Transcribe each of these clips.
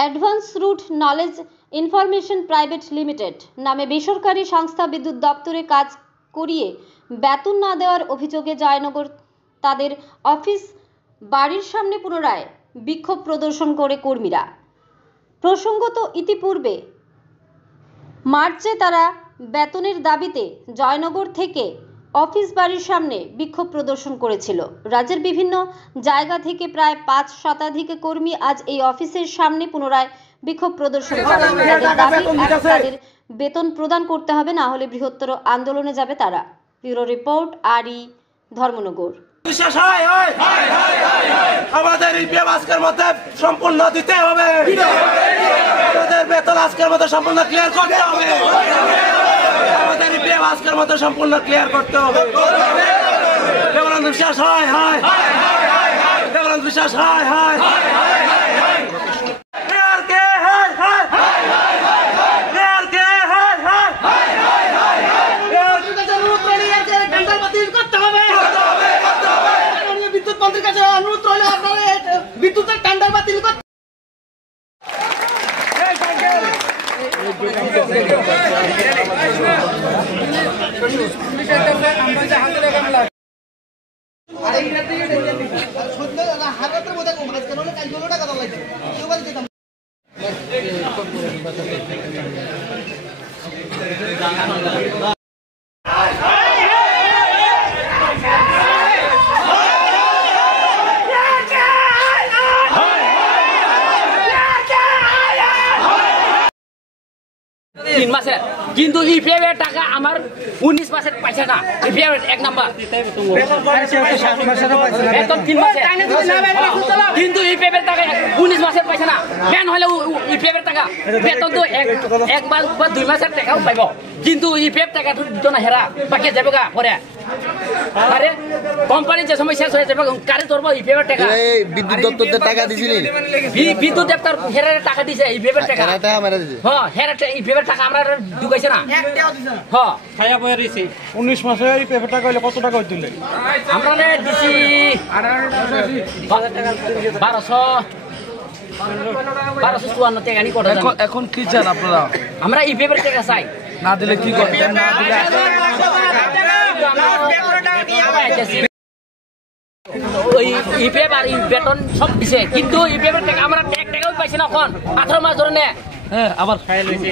Advance root knowledge information private limited নামে বেসরকারি সংস্থা বিদ্যুৎ দপ্তরে কাজ করিয়ে বেতন না দেওয়ার অভিযোগে জয়নগর তাদের অফিস বাড়ির সামনে পুনরায় বিক্ষোভ প্রদর্শন করে কর্মীরা। প্রসঙ্গত ইতিপূর্বে মার্চে তারা বেতনের দাবিতে জয়নগর থেকে অফিস বাড়ির সামনে বিক্ষোভ প্রদর্শন করেছিল। রাজ্যের বিভিন্ন জায়গা থেকে প্রায় 5 শতাধিক কর্মী আজ এই অফিসের সামনে পুনরায় বিক্ষোভ প্রদর্শন করেন। তাদের বেতন প্রদান করতে হবে, না হলে বৃহত্তর আন্দোলনে যাবে তারা। ব্যুরো রিপোর্ট, আরই, ধর্মনগর। আমাদের ইপিএফ আজকের মধ্যে সম্পূর্ণ দিতে হবে, আমাদের বেতন আজকের মধ্যে সম্পূর্ণ ক্লিয়ার করতে হবে, আমাদের ইপিএফ আজকের মধ্যে সম্পূর্ণ ক্লিয়ার করতে হবে। দেবানন্দ বিশ্বাস হয় হয়, দেবানন্দ বিশ্বাস হয় হয়। বিদ্যুতের টেন্ডার বাতিল করতে কিন্তু ইপিএফের টাকা আমার 19 মাসের পাইছে না। ইপিএফ এক নাম্বার বেতন 3 মাসের, কিন্তু ইপিএফের টাকা 19 মাসের পাইছে না। ব্যান হলে ইপিএফের টাকা বেতন তো এক মাস বা 2 মাসের টাকাও পাইব, কিন্তু ইপিএফ টাকা তো না হেরা বাকি যাবে গা পরে। আরে কোম্পানি যে সময় শেষ হয়ে যাবে কারে ধরবো ইপিএফের টাকা? বিদ্যুৎ দপ্তর টাকা দিছিলি, বিদ্যুৎ দপ্তর হেরার টাকা দিছে, ইপিএফের টাকা হ্যাঁ হেরার ইপিএফের টাকা আমরা ঢুকাইছে না। হ্যাঁ খায়া বয়ে দিছি 19 মাসে ইপিএফের টাকা হইলে কত টাকা হইছিল? আমরা দিছি 1254 টাকা নি করে। এখন কি চান আপনারা? আমরা ইপিএফের টাকা চাই, না দিলে কি করবেন? না দিলে ওই ইপিএফ আর বেতন সব দিছে, কিন্তু ইপিএফের টাকা আমরা এক টাকাও পাইছি না। এখন 18 মাস ধরে নে, হ্যাঁ আবার খাই লইছে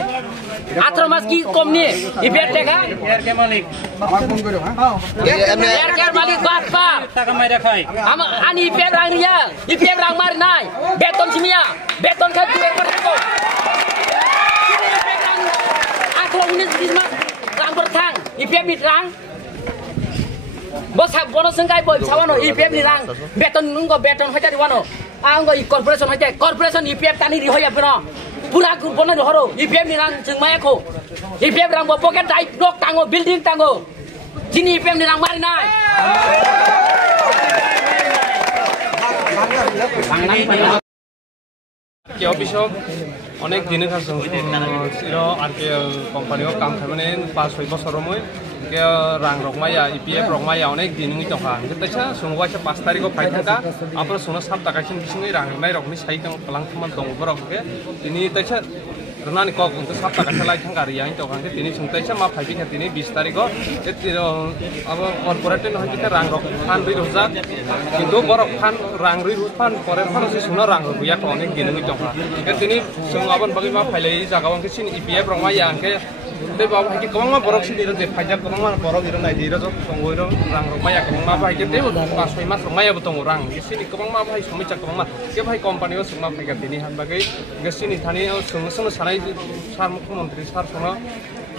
18 মাস কি কম নিয়ে ইপিএফ টাকা? মালিক বাদ বাদ টাকা মাইরা খাই আনি ইপিএফ রাং রিয়া, ইপিএফ রাং মার নাই বেতন সিমিয়া বেতন খাই দুই করে থাকো 18-19 মাস রাং করে থাং ইপিএফ নি রাং বসা বনসংখ্যায় বই ছাওয়ানো ইপিএফ নি রাং বেতন নুঙ্গো বেতন হইতা দিওয়ানো আঙ্গো কর্পোরেশন হইতে কর্পোরেশন ইপিএফ টানি রি হইয়া বেনো পুরা বনে হরো ইপিএফ নি রাং जों मायाखौ इपिएफ रां बो पकेट दाइ नक तांगो बिल्डिं तांगो जिनि इपिएफ नि रां मारि नाय के अफिसआव अनेक दिनै थांसों सिरो आरके कोम्पानियाव काम खालामनानै 5-6 बोसोरावमोन के रां रकमाया इपिएफ रकमाया अनेक दिनै दंखा तैसा सोंबायसा 5 तारिखआव फायथांगा आपर सोनो 7 ताकासिम बिसिङै रां नाय रकनि साइकां खालामखोमान दं बरकके दिनै तैसा रनानि कक 7 ताकासो लाइ थांगा रियां दंखांके दिनै सोंतैसा मा फायबिखा दिनै 20 तारिखआव अब कर्पोरेट नहैते रां रक फान रि रजा किन्तु बरक फान रां रि फान परे फान सोनो रां रुया तो अनेक दिनै दंखा के दिनै जों आबन बगै मा फायलै जागावंके सिन इपिएफ रकमाया आंके ते बाबा हायके गोबां बरक सिदिरो जे फायजा गोबां बरक दिरो नाय दिरो संगोइरो रां रकमाया गोबां मा फायके ते 5-6 मास रकमायाबो दङ रां सिनि गोबां मा फाय समिचा गोबां मा के फाय कम्पानियाव सोंमा फायगा दिनै हान बागै गसिनि थानायाव सोंनो सानाय सार मुख्यमंत्री सार सोंनो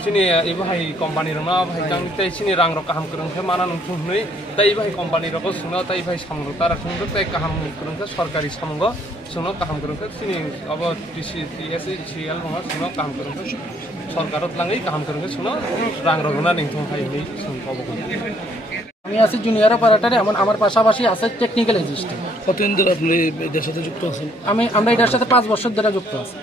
सिनि एबो हाय कम्पानि रमा भाय गां तै सिनि रां रक काम करंखे माना नथुनै तै भाय कम्पानि रक सोंनो तै भाय सामरो तारा सोंनो तै काम करंखे सरकारी सामंगो सोंनो काम करंखे सिनि अब टीसी टीएस सीएल रमा सोंनो काम करंखे सरकारत लाङै काम करंखे सोंनो रां रगना निंथं हायनि सोंखाबो আমি আছি জুনিয়র অপারেটরে, এমন আমার পাশাপাশি আছে টেকনিক্যাল অ্যাসিস্ট্যান্ট। কতদিন ধরে আপনি এটার সাথে যুক্ত আছেন? আমরা এটার সাথে 5 বছর ধরে যুক্ত আছি।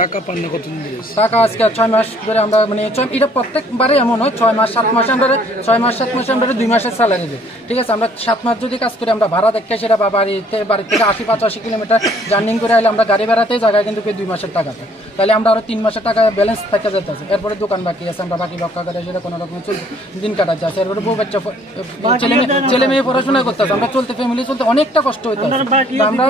টাকা পান না কতদিন ধরে? টাকা আজকে 6 মাস ধরে আমরা মানে এটা প্রত্যেকবারে এমন হয় 6 মাস 7 মাসে আমরা 6 মাস 7 মাসে আমরা 2 মাসের স্যালারি দিই, ঠিক আছে। আমরা 7 মাস যদি কাজ করি আমরা ভাড়া দেখে সেটা বা বাড়ি থেকে 80-85 কিলোমিটার জার্নিং করে আইলে আমরা গাড়ি ভাড়াতে জায়গায় কিন্তু 2 মাসের টাকা পাই, তাহলে আমরা আরো 3 মাসের টাকা ব্যালেন্স থেকে যেতেছে। এরপরে দোকান বাকি আছে, আমরা বাকি রক্ষা করে সেটা কোনো রকম দিন কাটাচ্ছে আছে। এরপরে বউ বাচ্চা ছেলে মেয়ে পড়াশোনা করতেছে, আমরা চলতে ফ্যামিলি চলতে অনেকটা কষ্ট হইতে আমরা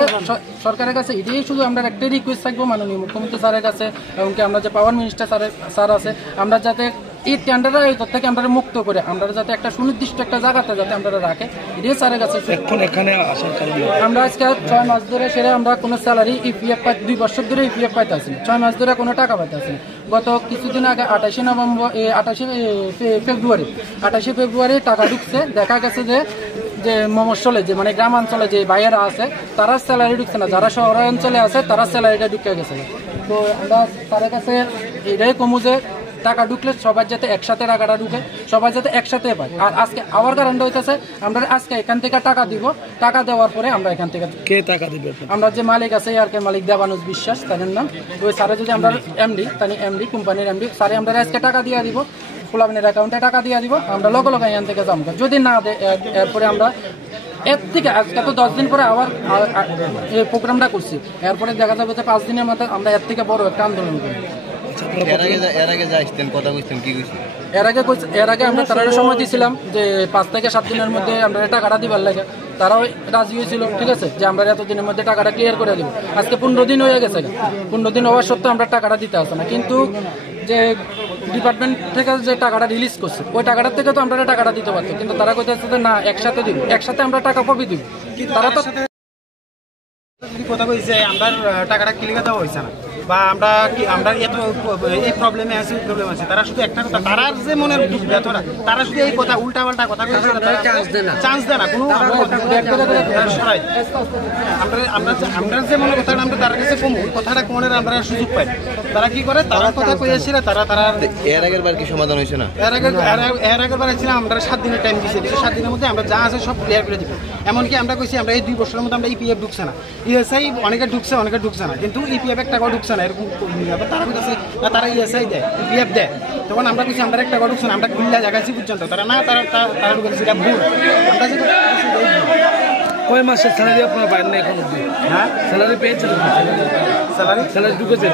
সরকারের কাছে এটাই শুধু আমরা একটা রিকোয়েস্ট থাকবো মাননীয় মুখ্যমন্ত্রী স্যারের কাছে, এমনকি আমরা যে পাওয়ার মিনিস্টার স্যার আছে, আমরা যাতে এই টেন্ডারের ভিতর থেকে আমরা মুক্ত করে আমরা যাতে একটা সুনির্দিষ্ট একটা জায়গাতে যাতে আমরা রাখে এটাই স্যারের কাছে। এখন এখানে আসার কারণে আমরা আজকে 6 মাস ধরে সেটা আমরা কোনো স্যালারি ইপিএফ পাই, 2 বছর ধরে ইপিএফ পাইতে আসি, 6 মাস ধরে কোনো টাকা পাইতে আসি। গত কিছুদিন আগে 28 ফেব্রুয়ারি টাকা ঢুকছে, দেখা গেছে যে মফস্বলে যে মানে গ্রামাঞ্চলে যে ভাইয়েরা আছে তারা স্যালারি ঢুকছে না, যারা শহরাঞ্চলে আছে তারা স্যালারিটা ঢুকে গেছে। তো আমরা তাদের কাছে এটাই কমু যে টাকা ঢুকলে সবাই যাতে একসাথে টাকাটা ঢুকে, সবাই যাতে একসাথে পায়। আর আজকে আবার কারণটা হইতেছে আমরা আজকে এখান থেকে টাকা দিব, টাকা দেওয়ার পরে আমরা এখান থেকে কে টাকা দিবে? আমরা যে মালিক আছে আর কে মালিক দেবানুজ বিশ্বাস তাদের নাম, ওই স্যারে যদি আমরা এমডি কোম্পানির এমডি স্যারে আমরা আজকে টাকা দিয়ে দিব, ফুলাবিনের অ্যাকাউন্টে টাকা দিয়ে দিব, আমরা লগে লগে এখান থেকে যাবো। যদি না দেয় এরপরে আমরা এর থেকে আজকে তো 10 দিন পরে আবার এই প্রোগ্রামটা করছি, এরপরে দেখা যাবে যে 5 দিনের মধ্যে আমরা এর থেকে বড় একটা আন্দোলন করি। এর আগে আমরা তারা সময় দিয়েছিলাম যে 5 থেকে 7 দিনের মধ্যে আমরা টাকাটা দিবার লাগে, তারাও রাজি হয়েছিল, ঠিক আছে, যে আমরা এতদিনের মধ্যে টাকাটা ক্লিয়ার করে দিব। আজকে 15 দিন হয়ে গেছে, 15 দিন হওয়ার সত্ত্বেও আমরা টাকাটা দিতে আসে না, কিন্তু যে ডিপার্টমেন্ট থেকে যে টাকাটা রিলিজ করছে ওই টাকাটার থেকে তো আমরা টাকাটা দিতে পারতো, কিন্তু তারা কইতেছে যে না একসাথে দিব, একসাথে আমরা টাকা কবে দিব, তারা তো কথা কইছে আমরা টাকাটা ক্লিয়ার দেওয়া হয়েছে না বা আমরা এত এই প্রবলেমে আছে তারা শুধু একটা কথা, তারা যে মনের ব্যথা তারা শুধু এই কথা উল্টাপাল্টা কথা কইছে, চান্স দেয় না কোনো। আমরা যে মনে কথাটা আমরা তার কাছে কম কথাটা কোনের আমরা সুযোগ পাই, তারা কি করে তারা কথা কইছিল তারা এর আগের বার কি সমাধান হয়েছে না? এর আগের বার ছিলাম আমরা 7 দিনের টাইম দিয়েছি, 7 দিনের মধ্যে আমরা যা আছে সব ক্লিয়ার করে দিব। এমনকি আমরা কইছি আমরা এই 2 বছরের মধ্যে আমরা ইপিএফ ঢুকছে না, ইএসআই অনেকে ঢুকছে না, কিন্তু ইপিএফ একটা ঢুকছে না, এরকম তারা কইতেছে না তারা ইএসআই দেয় ইপিএফ দেয়, তখন আমরা কইছি আমরা একটা ঢুকছে না, আমরা খুললা জায়গাছি পর্যন্ত তারা না তারা ঢুকেছে, এটা ভুল। আমরা যে কয় মাসের স্যালারি আপনার বাইরে না এখন অবধি? হ্যাঁ স্যালারি পেয়েছেন? স্যালারি ঢুকেছে,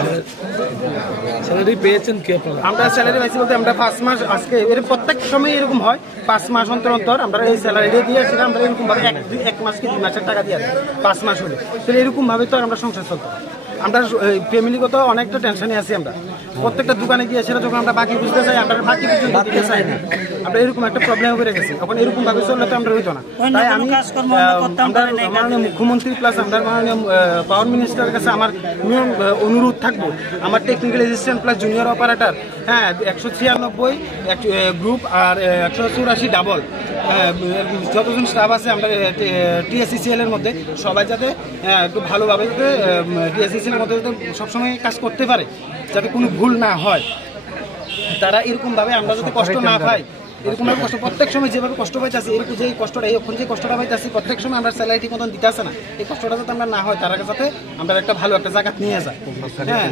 স্যালারি পেয়েছেন কি আপনারা? আমরা স্যালারি পাইছি বলতে আমরা 5 মাস আজকে এর প্রত্যেক সময় এরকম হয়, 5 মাস অন্তর আমরা এই স্যালারি দিয়ে আসি, আমরা এরকম ভাবে 1 মাস কি 2 মাসের টাকা দিয়ে 5 মাস হলে, তাহলে এরকম ভাবে তো আমরা সংসার চলতো। আমরা ফ্যামিলিগত অনেকটা টেনশনে আছি, আমরা প্রত্যেকটা দোকানে গিয়ে সেটা যখন আমরা বাকি বুঝতে চাই আমরা বাকি পর্যন্ত দিতে চাই না, আমরা এরকম একটা প্রবলেম হয়ে গেছি। এখন এরকম ভাবে চললে তো আমরা হইতো না, তাই আমি আমরা মাননীয় মুখ্যমন্ত্রী প্লাস আমরা মাননীয় পাওয়ার মিনিস্টারের কাছে আমার অনুরোধ থাকবো, আমার technical assistant plus junior operator, হ্যাঁ 196 গ্রুপ আর 184 ডাবল, যতজন স্টাফ আছে আমরা টিএসসিসিএল এর মধ্যে সবাই যাতে একটু ভালোভাবে টিএসসিসিএল এর মধ্যে সবসময় কাজ করতে পারে, যাতে কোনো ভুল না হয়, তারা এরকমভাবে আমরা যাতে কষ্ট না পাই, এরকম কষ্ট প্রত্যেক সময় যেভাবে কষ্ট পাইতেছি, এরকম যে কষ্টটা এখন যে কষ্টটা পাইতেছি প্রত্যেক সময় আমরা স্যালারি ঠিক মতন দিতে আসে না, এই কষ্টটা যাতে আমরা না হয় তার সাথে আমরা একটা ভালো একটা জায়গা নিয়ে যাই। হ্যাঁ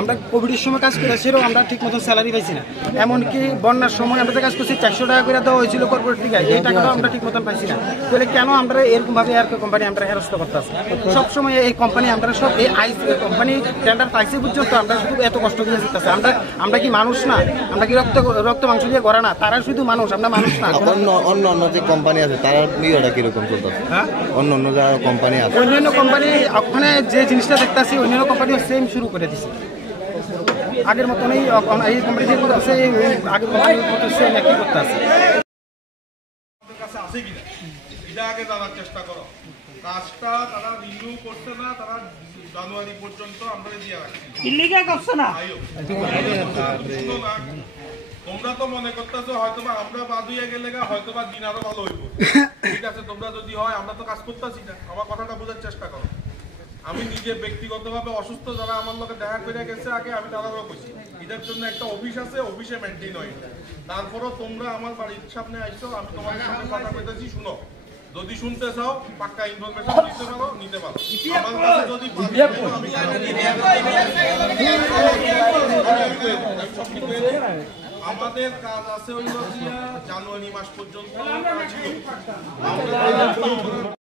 আমরা কোভিডের সময় কাজ করে সেটাও আমরা ঠিক মতন স্যালারি পাইছি না, এমনকি বন্যার সময় আমরা যে কাজ করছি 400 টাকা করে দেওয়া হয়েছিল কর্পোরেট থেকে, এই টাকাটাও আমরা ঠিক মতন পাইছি না, তাহলে কেন আমরা এরকমভাবে আর কোম্পানি আমরা হেরস্ত করতেছি? সবসময় এই কোম্পানি আমরা সব এই কোম্পানি টেন্ডার পাইছি পর্যন্ত আমরা শুধু এত কষ্ট দিয়ে যেতেছি, আমরা কি মানুষ না? আমরা কি রক্ত মাংস দিয়ে গড়া না? তারা শুধু মানুষ, আমরা মানুষ না। অন্য যে কোম্পানি আছে তারা ইয়েটা কিরকম চলতেছে? হ্যাঁ অন্য যা কোম্পানি আছে, অন্যান্য কোম্পানি ওখানে যে জিনিসটা দেখতেছি অন্যান্য কোম্পানিও সেম শুরু করে দিছে, আগের মতনই এই কোম্পানি যে করতেছে আগের কোম্পানির মতো সেম একই করতেছে। এটা আগে জানার চেষ্টা করো, কাজটা তারা রিনিউ করছে না, তারা জানুয়ারি পর্যন্ত আমরা দিয়ে রাখছি, ইলিগাল করছে না। তোমরা তো মনে করতেছো হয়তোবা আমরা বাদ হয়ে গেলে হয়তোবা দিন আরো ভালো হইব, ঠিক আছে, তোমরা যদি হয় আমরা তো কাজ করতেছি না, আমার কথাটা বোঝার চেষ্টা করো। আমি নিজে ব্যক্তিগতভাবে অসুস্থ, যারা আমার লোকে দেখা করে গেছে আগে আমি তাদেরও করছি, এটার জন্য একটা অফিস আছে, অফিসে মেনটেন হয়, তারপরও তোমরা আমার বাড়ির সামনে আইসো, আমি তোমার সামনে কথা কইতেছি, শুনো যদি শুনতে চাও পাক্কা ইনফরমেশন নিতে পারো আমার কাছে যদি আমাদের কাজ আছে ওই জানুয়ারি মাস পর্যন্ত